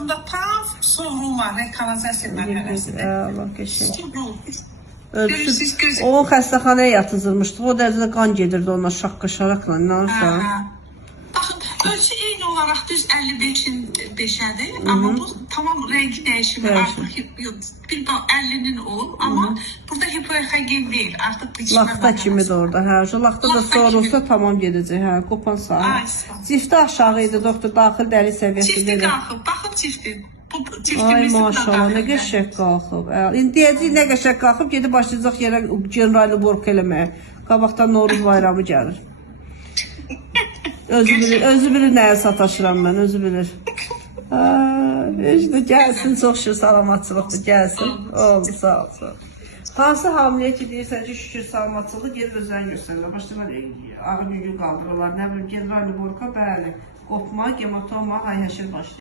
altında tam sorun var, rekanalizasiya mərhələsində. Allah qəşəng. Görürsünüz, göz. O xəstəxanaya yatızılmışdı. O dərəcədə qan gedirdi ona şaqqa-şaraqla, inanırsan. Baxın, ölçü eyni olaraq düz 55-in 5-ədir, amma bu tamam rəngi dəyişimi artıq bir 50-nin olub, amma burada hipoexagen deyil, artıq biçmə Laxta kimidir orada, hə. Laxta da sorulsa tamam gedəcək, hə. Qopan sağ. Cifti aşağı idi, doktor, daxil dəri səviyyəsi Çifti dedi. qalxıb, baxın çifti. Ay maşallah, nə qəşəng qalxıb. İndi deyəcək nə qəşəng qalxıb, gedib başlayacaq yerə general uborka eləməyə. Qabaqdan Novruz bayramı gəlir. Özü bilir nəyə sataşıram mən, özü bilir. İşte gəlsin, çox şükür salamatçılıqdır, gəlsin. Oldu, sağ ol, sağ ol. Hansı hamiləyə ki deyirsən ki, şükür salamatçılığı gedir özən göstərirlər. Başlayırlar, ağır yüngül qaldırırlar, nə bilim, general uborka, bəli. Qopma, gematoma, hay həşir başlayır.